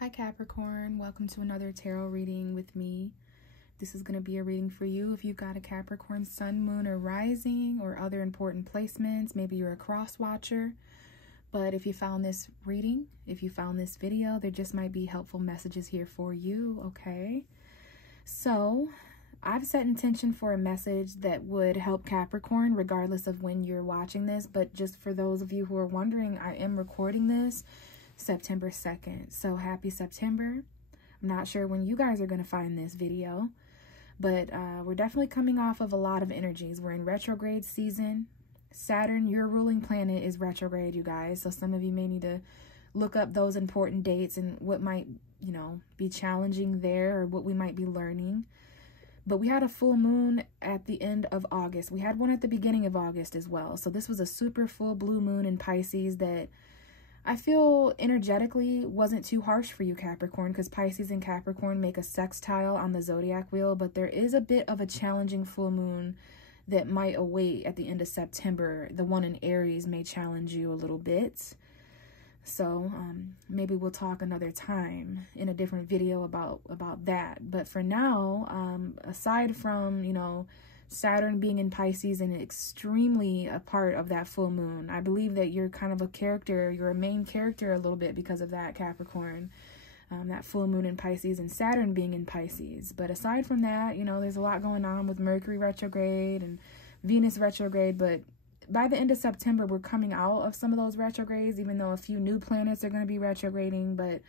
Hi Capricorn, welcome to another tarot reading with me. This is going to be a reading for you if you've got a Capricorn sun, moon, or rising, or other important placements. Maybe you're a cross watcher. But if you found this reading, if you found this video, there just might be helpful messages here for you, okay? So I've set intention for a message that would help Capricorn regardless of when you're watching this. But just for those of you who are wondering, I am recording this September 2nd. So happy September. I'm not sure when you guys are going to find this video, but we're definitely coming off of a lot of energies. We're in retrograde season. Saturn, your ruling planet, is retrograde, you guys. So some of you may need to look up those important dates and what might, be challenging there or what we might be learning. But we had a full moon at the end of August. We had one at the beginning of August as well. So this was a super full blue moon in Pisces that I feel energetically wasn't too harsh for you, Capricorn, because Pisces and Capricorn make a sextile on the zodiac wheel, but there is a bit of a challenging full moon that might await at the end of September. The one in Aries may challenge you a little bit. So maybe we'll talk another time in a different video about that. But for now, aside from, Saturn being in Pisces and extremely a part of that full moon, I believe that you're kind of a character, you're a main character a little bit because of that, Capricorn. That full moon in Pisces and Saturn being in Pisces. But aside from that, there's a lot going on with Mercury retrograde and Venus retrograde. But by the end of September, we're coming out of some of those retrogrades, even though a few new planets are going to be retrograding. But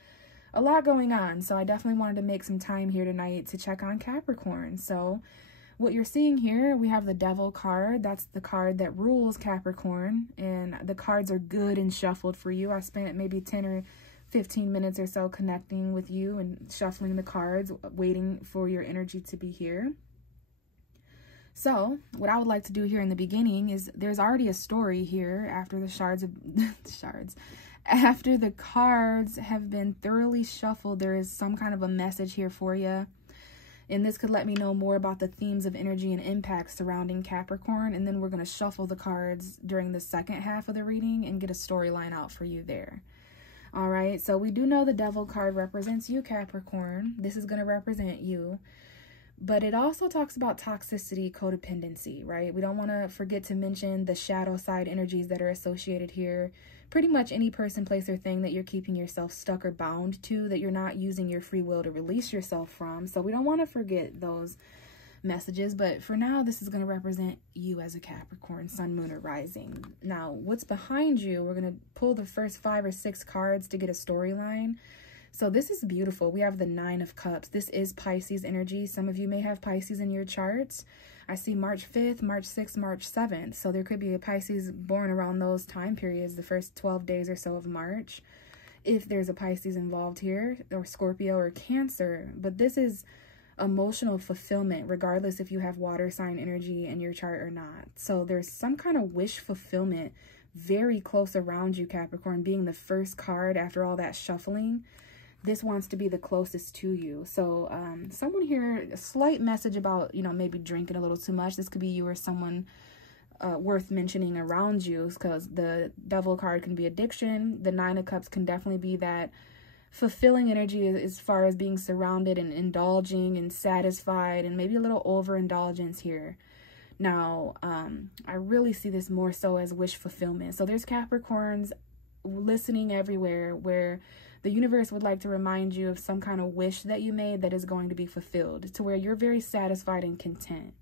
a lot going on. So I definitely wanted to make some time here tonight to check on Capricorn. So what you're seeing here, we have the Devil card. That's the card that rules Capricorn. And the cards are good and shuffled for you. I spent maybe 10 or 15 minutes or so connecting with you and shuffling the cards, waiting for your energy to be here. So what I would like to do here in the beginning is there's already a story here after the after the cards have been thoroughly shuffled. There is some kind of a message here for you. And this could let me know more about the themes of energy and impact surrounding Capricorn. And then we're going to shuffle the cards during the second half of the reading and get a storyline out for you there. All right, so we do know the Devil card represents you, Capricorn. This is going to represent you. But it also talks about toxicity, codependency, right? We don't want to forget to mention the shadow side energies that are associated here. Pretty much any person, place, or thing that you're keeping yourself stuck or bound to, that you're not using your free will to release yourself from. So we don't want to forget those messages. But for now, this is going to represent you as a Capricorn, sun, moon, or rising. Now, what's behind you? We're going to pull the first 5 or 6 cards to get a storyline. So this is beautiful. We have the 9 of Cups. This is Pisces energy. Some of you may have Pisces in your charts. I see March 5th, March 6th, March 7th. So there could be a Pisces born around those time periods, the first 12 days or so of March, if there's a Pisces involved here, or Scorpio or Cancer. But this is emotional fulfillment, regardless if you have water sign energy in your chart or not. So there's some kind of wish fulfillment very close around you, Capricorn, being the first card after all that shuffling. This wants to be the closest to you. So someone here, a slight message about, maybe drinking a little too much. This could be you or someone worth mentioning around you, because the Devil card can be addiction. The 9 of Cups can definitely be that fulfilling energy as far as being surrounded and indulging and satisfied, and maybe a little overindulgence here. Now, I really see this more so as wish fulfillment. So there's Capricorns listening everywhere where the universe would like to remind you of some kind of wish that you made that is going to be fulfilled, to where you're very satisfied and content.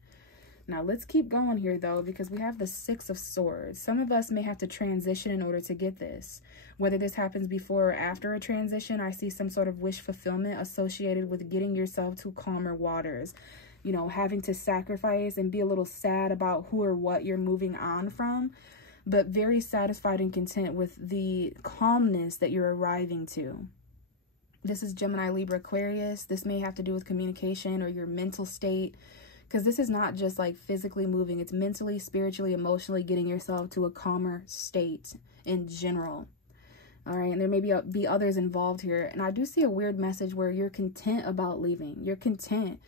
Now, let's keep going here, though, because we have the 6 of Swords. Some of us may have to transition in order to get this. Whether this happens before or after a transition, I see some sort of wish fulfillment associated with getting yourself to calmer waters. Having to sacrifice and be a little sad about who or what you're moving on from, but very satisfied and content with the calmness that you're arriving to. This is Gemini, Libra, Aquarius. This may have to do with communication or your mental state, because this is not just like physically moving. It's mentally, spiritually, emotionally getting yourself to a calmer state in general. All right, and there may be others involved here. And I do see a weird message where you're content about leaving. You're content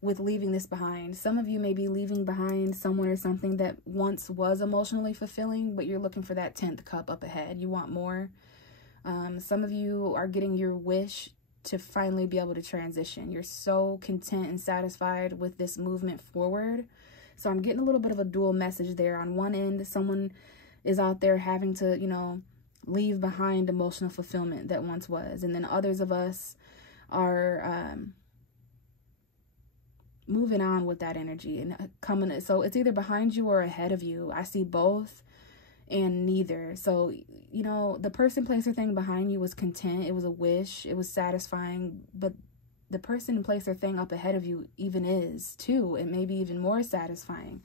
with leaving this behind. Some of you may be leaving behind someone or something that once was emotionally fulfilling, but you're looking for that 10th cup up ahead. You want more. Some of you are getting your wish to finally be able to transition. You're so content and satisfied with this movement forward. So I'm getting a little bit of a dual message there. On one end, someone is out there having to, you know, leave behind emotional fulfillment that once was. And then others of us are moving on with that energy and coming. So it's either behind you or ahead of you. I see both and neither. So, you know, the person, place, or thing behind you was content. It was a wish. It was satisfying. But the person, place, or thing up ahead of you even is too. It may be even more satisfying.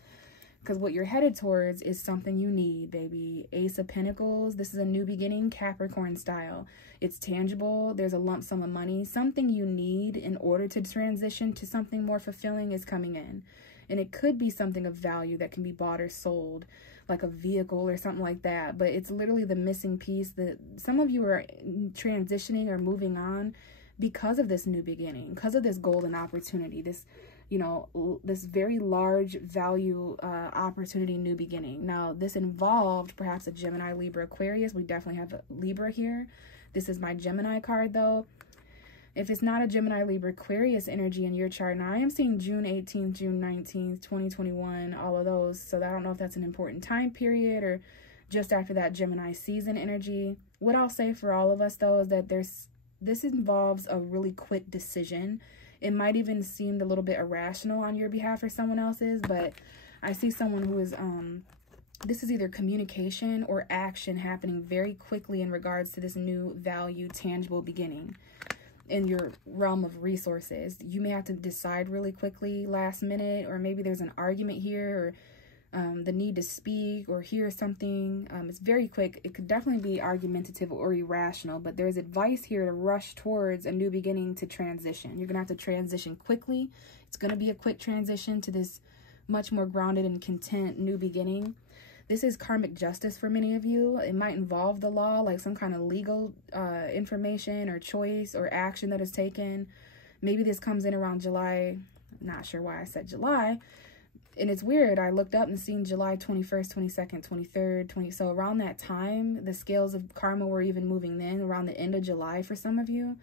Because what you're headed towards is something you need, baby. Ace of Pentacles. This is a new beginning, Capricorn style. It's tangible. There's a lump sum of money. Something you need in order to transition to something more fulfilling is coming in. And it could be something of value that can be bought or sold, like a vehicle or something like that. But it's literally the missing piece that some of you are transitioning or moving on because of this new beginning, because of this golden opportunity, this, you know, this very large value opportunity, new beginning. Now, this involved perhaps a Gemini, Libra, Aquarius. We definitely have a Libra here. This is my Gemini card, though. If it's not a Gemini, Libra, Aquarius energy in your chart, now I am seeing June 18th, June 19th, 2021, all of those. So I don't know if that's an important time period or just after that Gemini season energy. What I'll say for all of us, though, is that this involves a really quick decision. It might even seem a little bit irrational on your behalf or someone else's, but I see someone who is, this is either communication or action happening very quickly in regards to this new value, tangible beginning in your realm of resources. You may have to decide really quickly, last minute, or maybe there's an argument here, or the need to speak or hear something. It's very quick. It could definitely be argumentative or irrational, but there's advice here to rush towards a new beginning, to transition. You're gonna have to transition quickly. It's gonna be a quick transition to this much more grounded and content new beginning. This is karmic justice for many of you. It might involve the law, like some kind of legal information or choice or action that is taken. Maybe this comes in around July. Not sure why I said July. And it's weird. I looked up and seen July 21st, 22nd, 23rd, so around that time, the scales of karma were even moving then, around the end of July for some of you.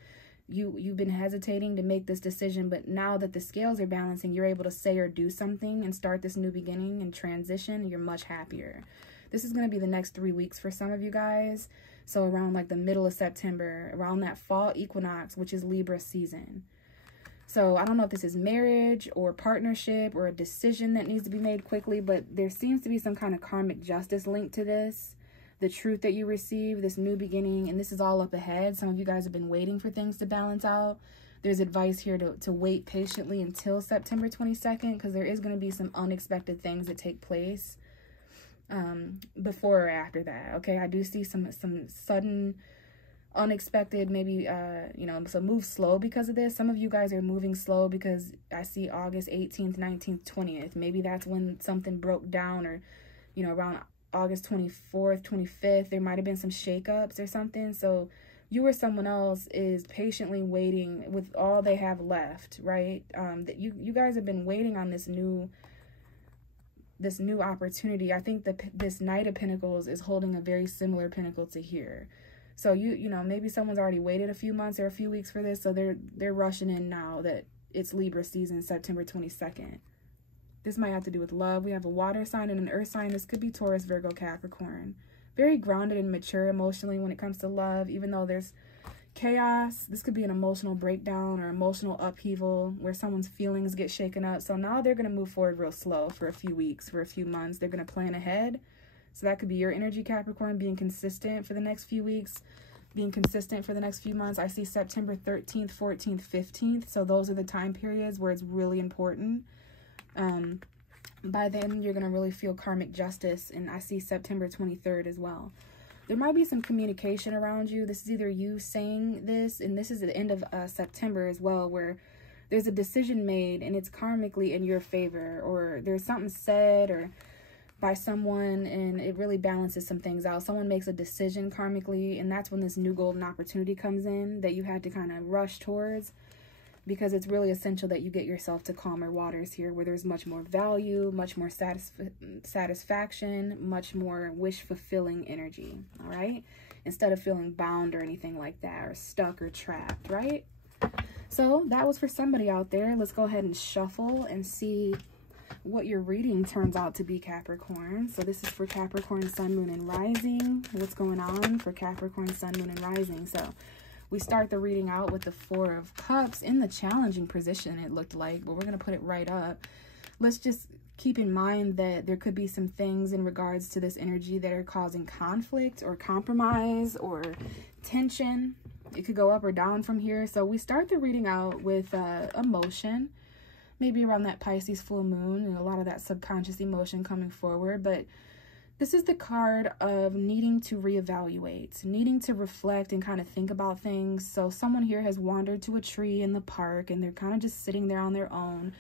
You've been hesitating to make this decision, but now that the scales are balancing, you're able to say or do something and start this new beginning and transition. You're much happier. This is going to be the next 3 weeks for some of you guys. So around like the middle of September, around that fall equinox, which is Libra season. So I don't know if this is marriage or partnership or a decision that needs to be made quickly, but there seems to be some kind of karmic justice linked to this. The truth that you receive, this new beginning, and this is all up ahead. Some of you guys have been waiting for things to balance out. There's advice here to wait patiently until September 22nd, because there is going to be some unexpected things that take place before or after that. Okay, I do see some sudden, unexpected, maybe, you know, so move slow because of this. Some of you guys are moving slow because I see August 18th, 19th, 20th. Maybe that's when something broke down, or, you know, around August 24th, 25th, there might have been some shakeups or something. So you or someone else is patiently waiting with all they have left, right? That you guys have been waiting on this new opportunity. I think that this Knight of Pentacles is holding a very similar pinnacle to here. So you know, maybe someone's already waited a few months or a few weeks for this, so they're rushing in now that it's Libra season, September 22nd. This might have to do with love. We have a water sign and an earth sign. This could be Taurus, Virgo, Capricorn. Very grounded and mature emotionally when it comes to love, even though there's chaos. This could be an emotional breakdown or emotional upheaval where someone's feelings get shaken up. So now they're going to move forward real slow for a few weeks, for a few months. They're going to plan ahead. So that could be your energy, Capricorn, being consistent for the next few weeks, being consistent for the next few months. I see September 13th, 14th, 15th. So those are the time periods where it's really important. By then you're going to really feel karmic justice, and I see September 23rd as well. There might be some communication around you. This is either you saying this, and this is at the end of September as well, where there's a decision made and it's karmically in your favor, or there's something said or by someone and it really balances some things out. Someone makes a decision karmically, and that's when this new golden opportunity comes in that you had to kind of rush towards, because it's really essential that you get yourself to calmer waters here, where there's much more value, much more satisfaction, much more wish-fulfilling energy, all right? Instead of feeling bound or anything like that, or stuck or trapped, right? So that was for somebody out there. Let's go ahead and shuffle and see what your reading turns out to be, Capricorn. So this is for Capricorn, Sun, Moon, and Rising. What's going on for Capricorn, Sun, Moon, and Rising? So we start the reading out with the Four of Cups in the challenging position, it looked like, but we're going to put it right up. Let's just keep in mind that there could be some things in regards to this energy that are causing conflict or compromise or tension. It could go up or down from here. So we start the reading out with emotion, maybe around that Pisces full moon, and a lot of that subconscious emotion coming forward. But this is the card of needing to reevaluate, needing to reflect and kind of think about things. So someone here has wandered to a tree in the park and they're kind of just sitting there on their own.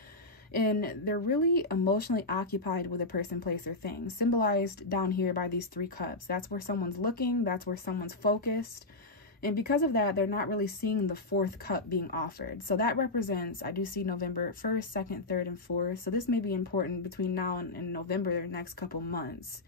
And they're really emotionally occupied with a person, place, or thing, symbolized down here by these 3 cups. That's where someone's looking. That's where someone's focused. And because of that, they're not really seeing the 4th cup being offered. So that represents, I do see November 1st, 2nd, 3rd, and 4th. So this may be important between now and November, the next couple months.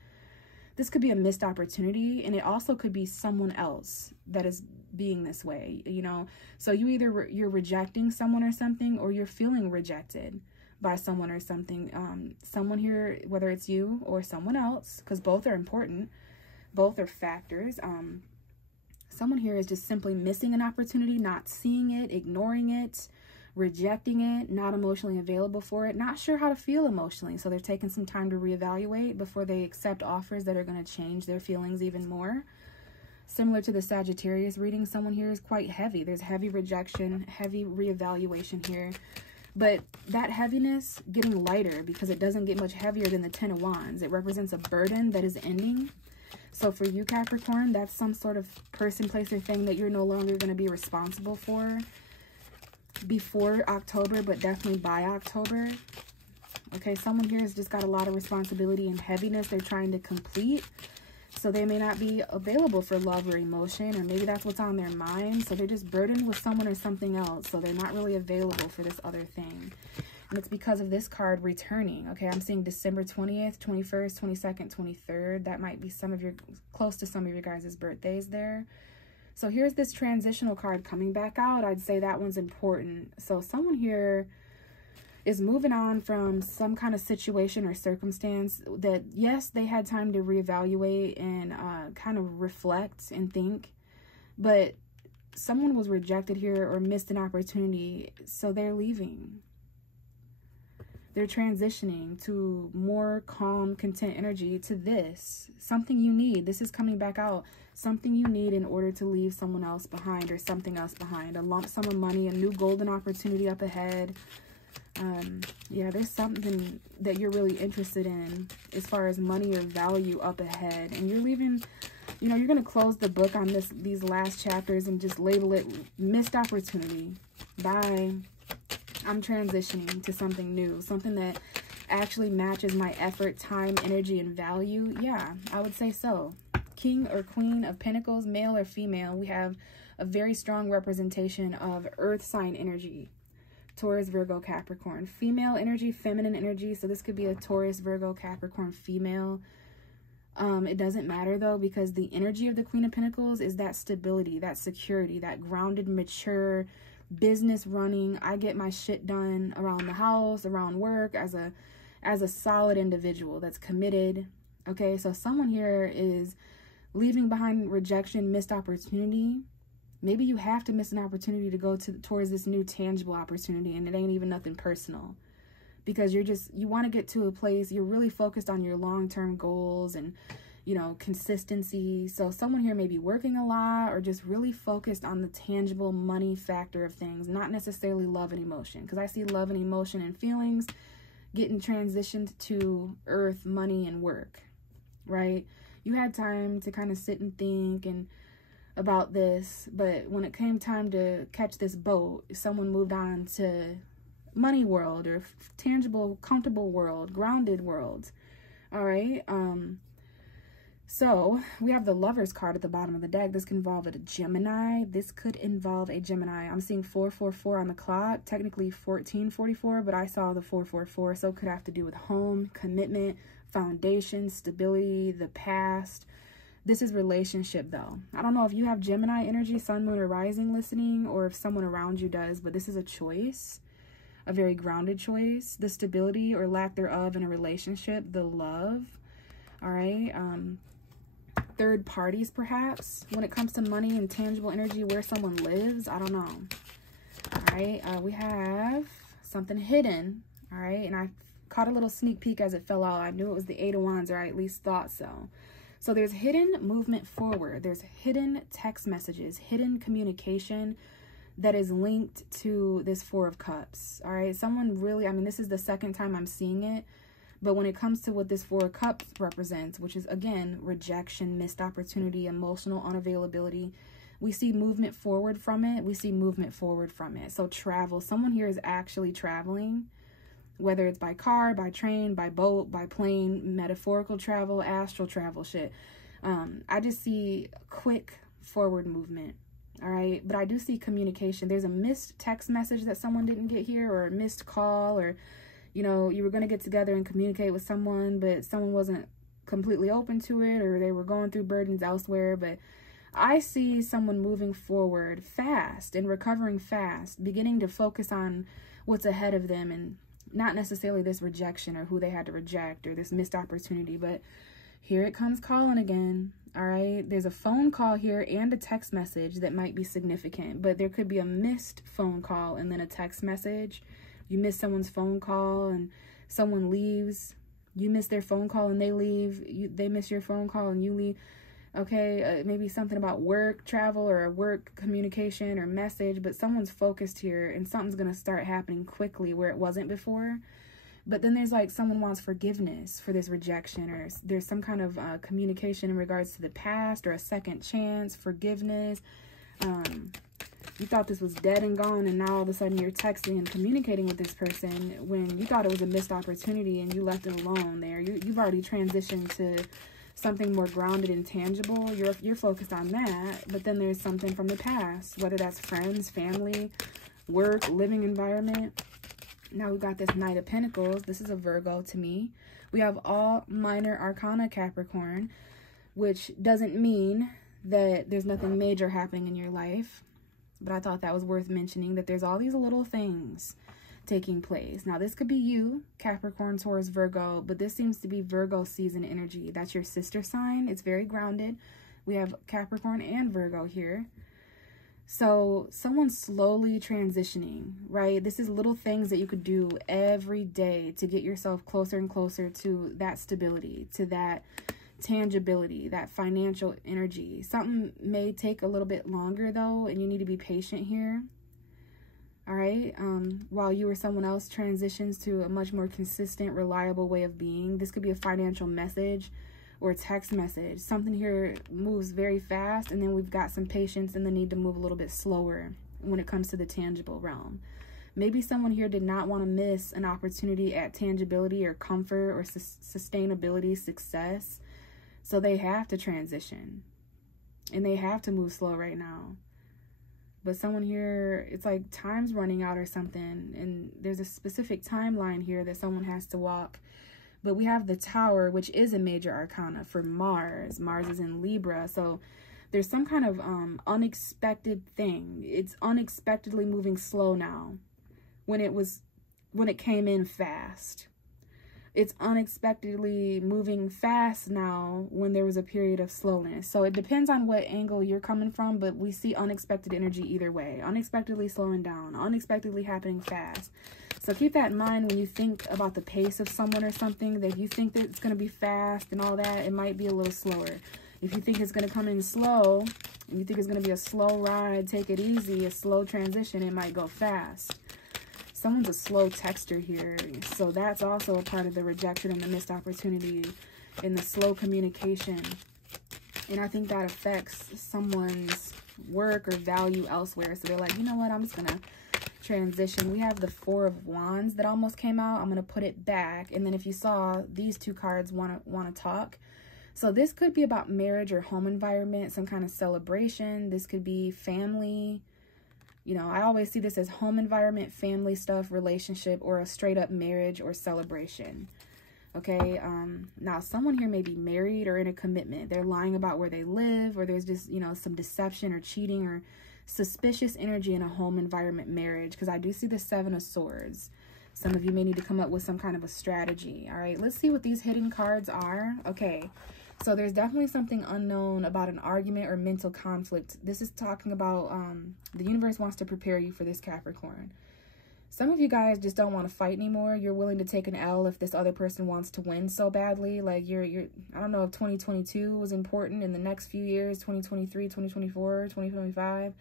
This could be a missed opportunity, and it also could be someone else that is being this way, you know. So you either you're rejecting someone or something, or you're feeling rejected by someone or something. Someone here, whether it's you or someone else, because both are important, both are factors. Someone here is just simply missing an opportunity, not seeing it, ignoring it, rejecting it, not emotionally available for it, not sure how to feel emotionally. So they're taking some time to reevaluate before they accept offers that are going to change their feelings even more. Similar to the Sagittarius reading, someone here is quite heavy. There's heavy rejection, heavy reevaluation here. But that heaviness getting lighter, because it doesn't get much heavier than the 10 of Wands. It represents a burden that is ending. So for you, Capricorn, that's some sort of person, place, or thing that you're no longer going to be responsible for before October, but definitely by October. Okay, someone here has just got a lot of responsibility and heaviness they're trying to complete. So they may not be available for love or emotion, or maybe that's what's on their mind. So they're just burdened with someone or something else. So they're not really available for this other thing. And it's because of this card returning. Okay, I'm seeing December 20th, 21st, 22nd, 23rd. That might be some of your, close to some of your guys' birthdays there. So here's this transitional card coming back out. I'd say that one's important. So someone here is moving on from some kind of situation or circumstance that, yes, they had time to reevaluate and kind of reflect and think, but someone was rejected here or missed an opportunity, so they're leaving. They're transitioning to more calm, content energy, to this. Something you need. This is coming back out. Something you need in order to leave someone else behind or something else behind. A lump sum of money, a new golden opportunity up ahead. Yeah, there's something that you're really interested in as far as money or value up ahead. And you're leaving, you know, you're going to close the book on these last chapters and just label it missed opportunity. Bye. I'm transitioning to something new, something that actually matches my effort, time, energy, and value. Yeah, I would say so. King or Queen of Pentacles, male or female, we have a very strong representation of earth sign energy. Taurus, Virgo, Capricorn. Female energy, feminine energy. So this could be a Taurus, Virgo, Capricorn female. It doesn't matter though, because the energy of the Queen of Pentacles is that stability, that security, that grounded, mature, business running. I get my shit done around the house, around work, as a solid individual that's committed. Okay, so someone here is leaving behind rejection, missed opportunity. Maybe you have to miss an opportunity to go towards this new tangible opportunity, and it ain't even nothing personal, because you want to get to a place, you're really focused on your long-term goals and, you know, consistency. So someone here may be working a lot or just really focused on the tangible money factor of things, not necessarily love and emotion, because I see love and emotion and feelings getting transitioned to earth, money, and work, right? You had time to kind of sit and think and about this, but when it came time to catch this boat, someone moved on to money world or tangible, comfortable world, grounded world. All right. So we have the Lovers card at the bottom of the deck. This can involve a Gemini. This could involve a Gemini. I'm seeing 444 on the clock, technically 1444, but I saw the 444. So it could have to do with home, commitment, foundation, stability, the past, This is relationship though. I don't know if you have Gemini energy, sun, moon, or rising listening, or if someone around you does, but this is a choice, a very grounded choice. The stability or lack thereof in a relationship, the love, all right? Third parties perhaps, when it comes to money and tangible energy, where someone lives, I don't know. All right, we have something hidden, all right? And I caught a little sneak peek as it fell out. I knew it was the Eight of Wands, or I at least thought so. So there's hidden movement forward. There's hidden text messages, hidden communication that is linked to this Four of Cups, all right? Someone really, I mean, this is the second time I'm seeing it, but when it comes to what this Four of Cups represents, which is, again, rejection, missed opportunity, emotional unavailability, we see movement forward from it. We see movement forward from it. So travel. Someone here is actually traveling, whether it's by car, by train, by boat, by plane, metaphorical travel, astral travel, shit. I just see quick forward movement, all right? But I do see communication. There's a missed text message that someone didn't get here, or a missed call, or, you know, you were going to get together and communicate with someone, but someone wasn't completely open to it, or they were going through burdens elsewhere. But I see someone moving forward fast and recovering fast, beginning to focus on what's ahead of them, and not necessarily this rejection or who they had to reject or this missed opportunity. But here it comes calling again, all right? There's a phone call here and a text message that might be significant, but there could be a missed phone call and then a text message. You miss someone's phone call and someone leaves. You miss their phone call and they leave. They miss your phone call and you leave. Okay, maybe something about work, travel, or a work communication or message, but someone's focused here and something's going to start happening quickly where it wasn't before. But then there's like someone wants forgiveness for this rejection, or there's some kind of communication in regards to the past, or a second chance, forgiveness. You thought this was dead and gone, and now all of a sudden you're texting and communicating with this person when you thought it was a missed opportunity and you left it alone there. You've already transitioned to something more grounded and tangible. You're focused on that, but then there's something from the past, whether that's friends, family, work, living environment. Now we've got this Knight of Pentacles. This is a Virgo to me. We have all minor arcana Capricorn, which doesn't mean that there's nothing major happening in your life, but I thought that was worth mentioning, that there's all these little things taking place. Now this could be you, Capricorn, Taurus, Virgo, but this seems to be Virgo season energy. That's your sister sign. It's very grounded. We have Capricorn and Virgo here. So someone's slowly transitioning, right? This is little things that you could do every day to get yourself closer and closer to that stability, to that tangibility, that financial energy. Something may take a little bit longer though, and you need to be patient here. All right, while you or someone else transitions to a much more consistent, reliable way of being. This could be a financial message or a text message. Something here moves very fast, and then we've got some patience and the need to move a little bit slower when it comes to the tangible realm. Maybe someone here did not want to miss an opportunity at tangibility or comfort or sustainability, success. So they have to transition, and they have to move slow right now. But someone here, it's like time's running out or something, and there's a specific timeline here that someone has to walk. But we have the Tower, which is a major arcana for Mars. Mars is in Libra, so there's some kind of unexpected thing. It's unexpectedly moving slow now when it came in fast. It's unexpectedly moving fast now when there was a period of slowness. So it depends on what angle you're coming from, but we see unexpected energy either way. Unexpectedly slowing down, unexpectedly happening fast. So keep that in mind when you think about the pace of someone or something, that if you think that it's going to be fast and all that, it might be a little slower. If you think it's going to come in slow, and you think it's going to be a slow ride, take it easy, a slow transition, it might go fast. Someone's a slow texter here, so that's also a part of the rejection and the missed opportunity in the slow communication. And I think that affects someone's work or value elsewhere. So they're like, you know what, I'm just going to transition. We have the Four of Wands that almost came out. I'm going to put it back. And then if you saw, these two cards want to talk. So this could be about marriage or home environment, some kind of celebration. This could be family. You know, I always see this as home environment, family stuff, relationship, or a straight up marriage or celebration. Okay, now someone here may be married or in a commitment. They're lying about where they live, or there's just, you know, some deception or cheating or suspicious energy in a home environment marriage, because I do see the 7 of Swords. Some of you may need to come up with some kind of a strategy. All right, let's see what these hidden cards are. Okay, so there's definitely something unknown about an argument or mental conflict. This is talking about the universe wants to prepare you for this, Capricorn. Some of you guys just don't want to fight anymore. You're willing to take an L if this other person wants to win so badly. Like you're I don't know if 2022 was important in the next few years, 2023, 2024, 2025.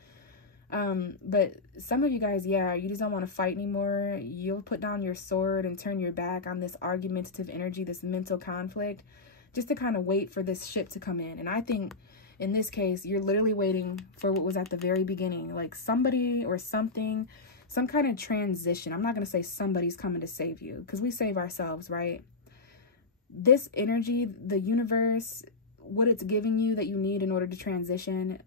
But some of you guys, yeah, you just don't want to fight anymore. You'll put down your sword and turn your back on this argumentative energy, this mental conflict, just to kind of wait for this ship to come in. And I think in this case, you're literally waiting for what was at the very beginning, like somebody or something, some kind of transition. I'm not going to say somebody's coming to save you, because we save ourselves, right? This energy, the universe, what it's giving you that you need in order to transition,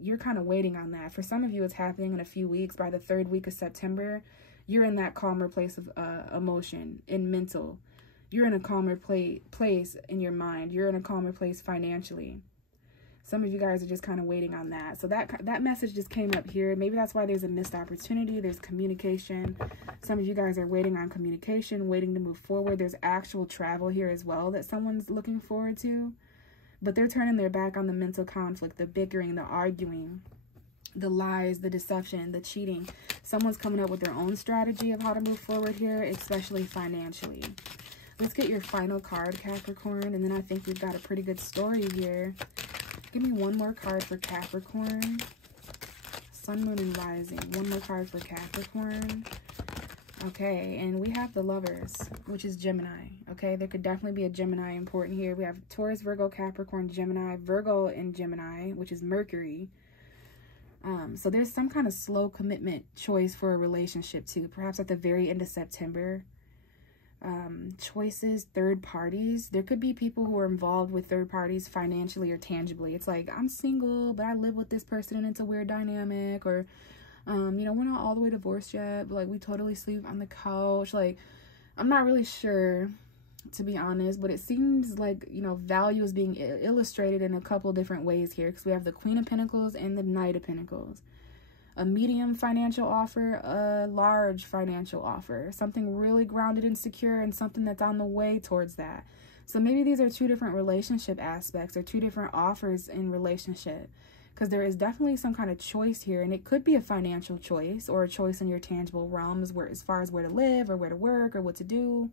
you're kind of waiting on that. For some of you, it's happening in a few weeks. By the 3rd week of September, you're in that calmer place of emotion and mental. You're in a calmer place in your mind. You're in a calmer place financially. Some of you guys are just kind of waiting on that. So that message just came up here. Maybe that's why there's a missed opportunity. There's communication. Some of you guys are waiting on communication, waiting to move forward. There's actual travel here as well that someone's looking forward to. But they're turning their back on the mental conflict, the bickering, the arguing, the lies, the deception, the cheating. Someone's coming up with their own strategy of how to move forward here, especially financially. Let's get your final card, Capricorn, and then I think we've got a pretty good story here. Give me one more card for Capricorn. Sun, Moon, and Rising. One more card for Capricorn. Okay, and we have the Lovers, which is Gemini. Okay, there could definitely be a Gemini important here. We have Taurus, Virgo, Capricorn, Gemini, Virgo, and Gemini, which is Mercury. So there's some kind of slow commitment choice for a relationship too, perhaps at the very end of September. Choices, third parties. There could be people who are involved with third parties financially or tangibly. It's like, I'm single, but I live with this person and it's a weird dynamic. Or, you know, we're not all the way divorced yet, but like we totally sleep on the couch. Like, I'm not really sure, to be honest, but it seems like, you know, value is being illustrated in a couple different ways here, because we have the Queen of Pentacles and the Knight of Pentacles. A medium financial offer, a large financial offer, something really grounded and secure, and something that's on the way towards that. So maybe these are 2 different relationship aspects or 2 different offers in relationship, because there is definitely some kind of choice here, and it could be a financial choice or a choice in your tangible realms, where as far as where to live or where to work or what to do.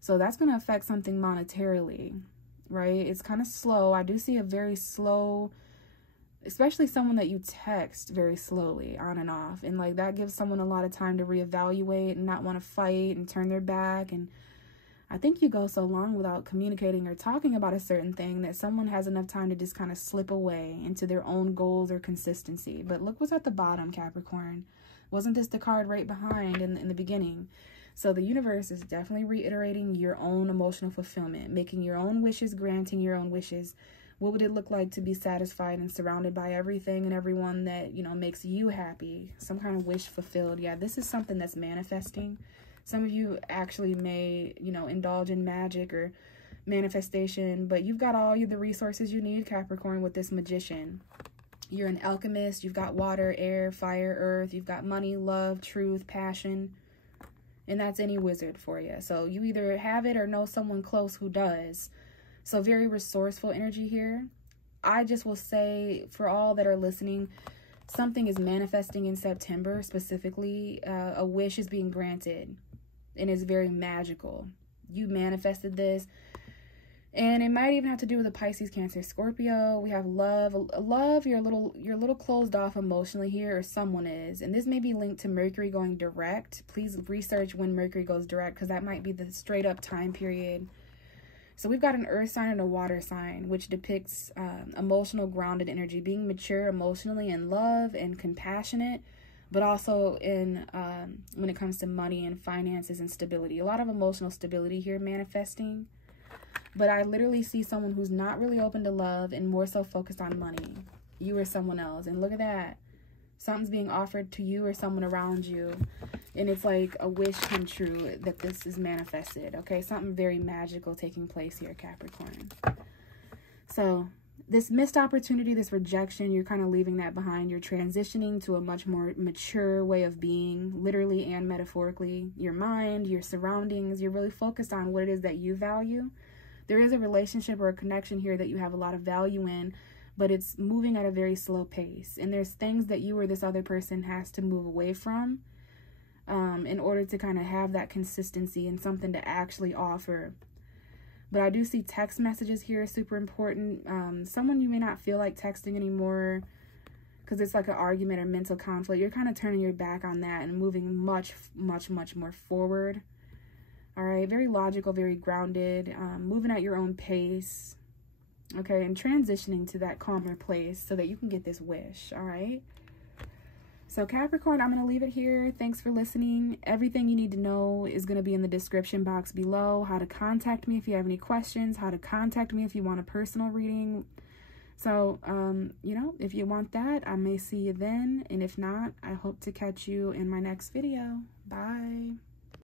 So that's going to affect something monetarily, right? It's kind of slow. I do see a very slow, especially someone that you text very slowly on and off. And like that gives someone a lot of time to reevaluate and not want to fight and turn their back. And I think you go so long without communicating or talking about a certain thing that someone has enough time to just kind of slip away into their own goals or consistency. But look what's at the bottom, Capricorn. Wasn't this the card right behind in the beginning? So the universe is definitely reiterating your own emotional fulfillment, making your own wishes, granting your own wishes. What would it look like to be satisfied and surrounded by everything and everyone that, you know, makes you happy? Some kind of wish fulfilled. Yeah, this is something that's manifesting. Some of you actually may, you know, indulge in magic or manifestation, but you've got all the resources you need, Capricorn, with this Magician. You're an alchemist. You've got water, air, fire, earth. You've got money, love, truth, passion. And that's any wizard for you. So you either have it or know someone close who does. So very resourceful energy here. I just will say, for all that are listening, something is manifesting in September specifically. A wish is being granted, and it's very magical. You manifested this, and it might even have to do with a Pisces, Cancer, Scorpio. We have love. Love, you're a little closed off emotionally here, or someone is. And this may be linked to Mercury going direct. Please research when Mercury goes direct, because that might be the straight up time period. So we've got an earth sign and a water sign, which depicts emotional grounded energy, being mature emotionally in love and compassionate, but also in when it comes to money and finances and stability. A lot of emotional stability here manifesting. But I literally see someone who's not really open to love and more so focused on money. You or someone else. And look at that. Something's being offered to you or someone around you. And it's like a wish come true that this is manifested, okay? Something very magical taking place here, Capricorn. So this missed opportunity, this rejection, you're kind of leaving that behind. You're transitioning to a much more mature way of being, literally and metaphorically. Your mind, your surroundings, you're really focused on what it is that you value. There is a relationship or a connection here that you have a lot of value in, but it's moving at a very slow pace. And there's things that you or this other person has to move away from in order to kind of have that consistency and something to actually offer. But I do see text messages here, super important. Someone you may not feel like texting anymore because it's like an argument or mental conflict. You're kind of turning your back on that and moving much, much, much more forward. All right, very logical, very grounded, moving at your own pace. Okay, and transitioning to that calmer place so that you can get this wish, all right? So Capricorn, I'm going to leave it here. Thanks for listening. Everything you need to know is going to be in the description box below. How to contact me if you have any questions. How to contact me if you want a personal reading. So, you know, if you want that, I may see you then. And if not, I hope to catch you in my next video. Bye.